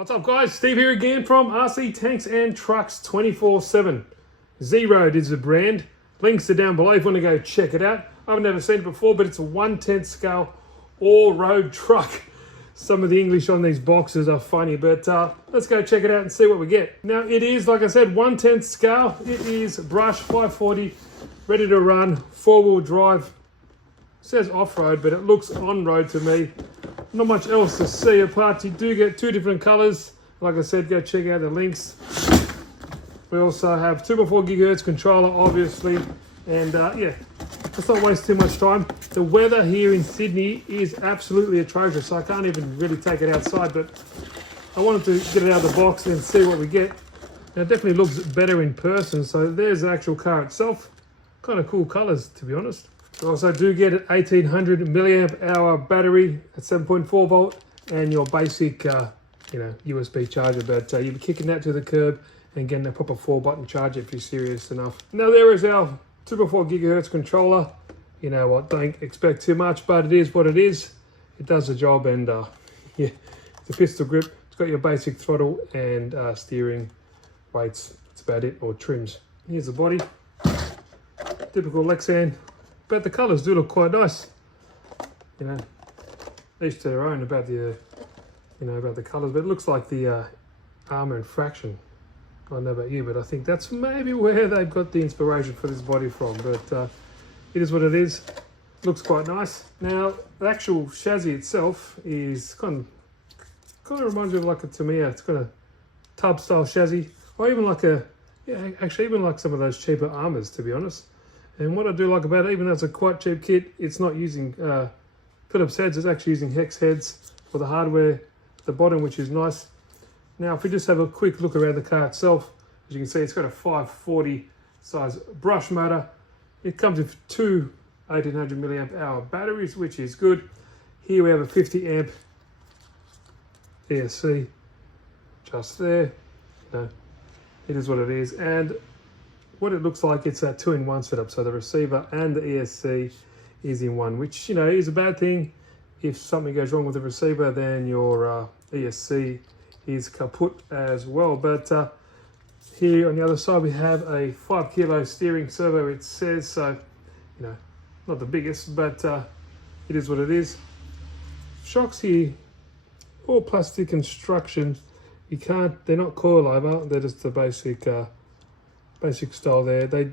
What's up guys, Steve here again from RC Tanks and Trucks 24/7. Z-Road is the brand. Links are down below if you want to go check it out. I've never seen it before, but it's a 1/10 scale all-road truck. Some of the English on these boxes are funny, but let's go check it out and see what we get. Now it is, like I said, 1/10 scale. It is brush 540, ready to run, four-wheel drive. It says off-road, but it looks on-road to me. Not much else to see apart. You do get two different colors. Like I said, go check out the links. We also have 2x4 GHz controller, obviously. And yeah, let's not waste too much time. The weather here in Sydney is absolutely atrocious, so I can't even really take it outside, but I wanted to get it out of the box and see what we get. Now, it definitely looks better in person. So there's the actual car itself. Kind of cool colors, to be honest. You also do get an 1800 milliamp hour battery at 7.4 volt and your basic, USB charger. But you'll be kicking that to the curb and getting a proper 4-button charger if you're serious enough. Now there is our 2x4 GHz controller. You know what? Don't expect too much, but it is what it is. It does the job, and yeah, it's a pistol grip. It's got your basic throttle and steering weights. That's about it, or trims. Here's the body. Typical Lexan. But the colours do look quite nice. You know, each to their own about the, about the colours. But it looks like the Arrma Infraction. I don't know about you, but I think that's maybe where they've got the inspiration for this body from. But it is what it is. Looks quite nice. Now, the actual chassis itself is kind of reminds me of like a Tamiya. It's got a tub style chassis, or even like even like some of those cheaper Arrmas, to be honest. And what I do like about it, even though it's a quite cheap kit, it's not using Phillips heads, it's actually using hex heads for the hardware at the bottom, which is nice. Now, if we just have a quick look around the car itself, as you can see, it's got a 540 size brush motor. It comes with two 1800 milliamp hour batteries, which is good. Here we have a 50 amp ESC just there. It is what it is. And what it looks like, it's a 2-in-1 setup. So the receiver and the ESC is in one, which, is a bad thing. If something goes wrong with the receiver, then your ESC is kaput as well. But here on the other side, we have a 5 kilo steering servo, it says. So, not the biggest, but it is what it is. Shocks here, all plastic construction. They're not coilover, they're just the basic style there. They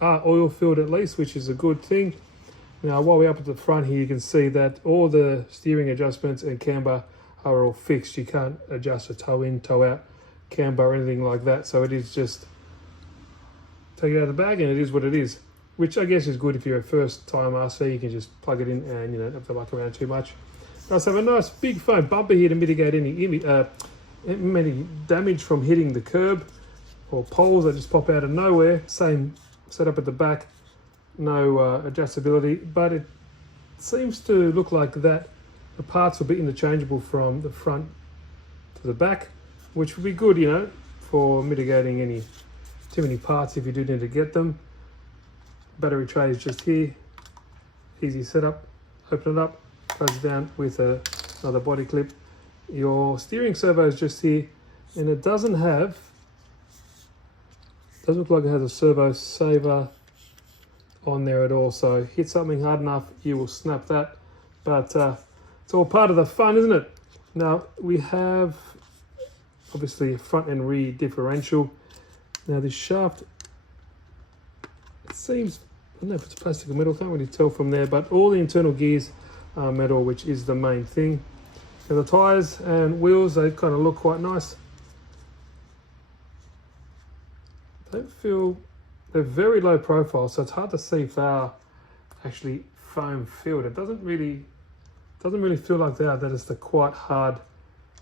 are oil filled at least, which is a good thing. Now, while we're up at the front here, you can see that all the steering adjustments and camber are all fixed. You can't adjust a toe in, toe out camber or anything like that. So it is just take it out of the bag, and it is what it is, which I guess is good if you're a first time RC. You can just plug it in and don't have to muck around too much. It does have a nice big foam bumper here to mitigate any damage from hitting the curb or poles that just pop out of nowhere. Same setup at the back, no adjustability, but it seems to look like that the parts will be interchangeable from the front to the back, which would be good, for mitigating too many parts if you do need to get them. Battery tray is just here, easy setup. Open it up, close it down with another body clip. Your steering servo is just here, and it doesn't look like it has a servo saver on there at all. So hit something hard enough, you will snap that. But it's all part of the fun, isn't it? Now we have obviously a front and rear differential. Now this shaft, it seems, I don't know if it's plastic or metal, can't really tell from there, but all the internal gears are metal, which is the main thing. Now the tyres and wheels, they kind of look quite nice. Don't feel, they're very low profile, so it's hard to see if they are actually foam filled. It doesn't really feel like they are. That is the quite hard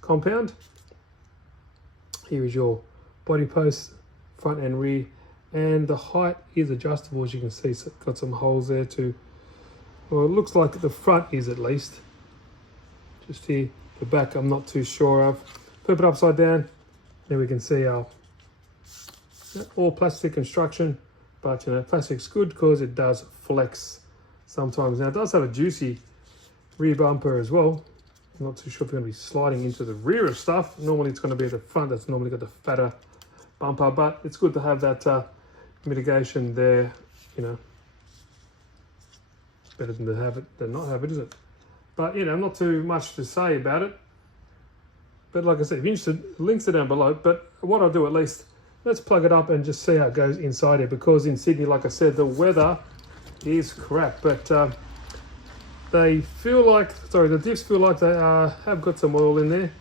compound. Here is your body post, front and rear, and the height is adjustable, as you can see. So it's got some holes there too. Well, it looks like the front is, at least. Just here, the back I'm not too sure of. Flip it upside down, there we can see our all plastic construction, but plastic's good because it does flex sometimes. Now it does have a juicy rear bumper as well, I'm not too sure if you're going to be sliding into the rear of stuff. Normally it's going to be at the front. That's normally got the fatter bumper, but it's good to have that mitigation there, you know. Better than to have it than not have it, isn't it? But, you know, not too much to say about it. But like I said, if you're interested, links are down below. But what I'll do at least, let's plug it up and just see how it goes inside here. Because in Sydney, like I said, the weather is crap. But they feel like, sorry, the diffs feel like they have got some oil in there,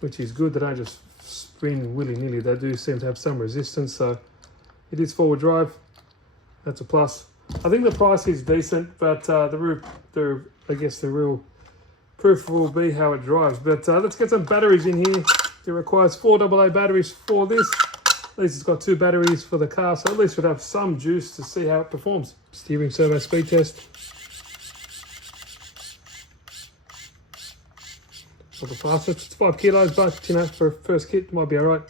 which is good. They don't just spin willy-nilly. They do seem to have some resistance. So it is four-wheel drive. That's a plus. I think the price is decent, but I guess the real proof will be how it drives. But let's get some batteries in here. It requires 4 AA batteries for this. At least it's got 2 batteries for the car, so at least we'd have some juice to see how it performs. Steering servo speed test. Not the fastest. It's 5 kilos, but you know, for a first kit, it might be all right.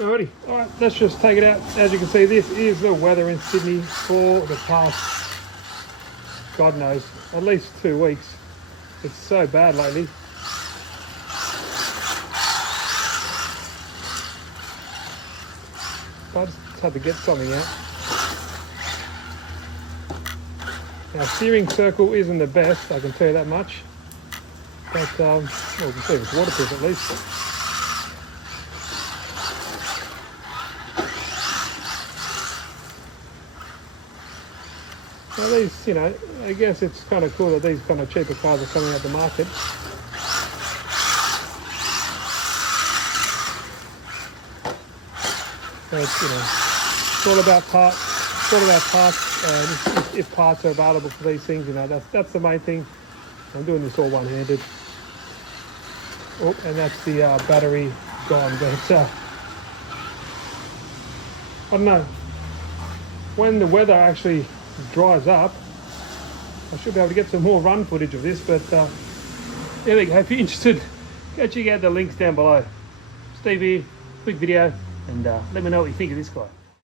Alrighty, alright, let's just take it out. As you can see, this is the weather in Sydney for the past, God knows, at least 2 weeks. It's so bad lately. But it's hard to get something out. Now, steering circle isn't the best, I can tell you that much. But, well, you can see it's waterproof at least. Now these, you know, I guess it's kind of cool that these kind of cheaper cars are coming out the market. So it's, you know, it's all about parts. It's all about parts, and if parts are available for these things, you know, that's the main thing. I'm doing this all one-handed. Oh, and that's the battery gone. But I don't know. When the weather actually dries up, I should be able to get some more run footage of this, but there we go. If you're interested, go check out the links down below. Steve here, quick video, and let me know what you think of this guy.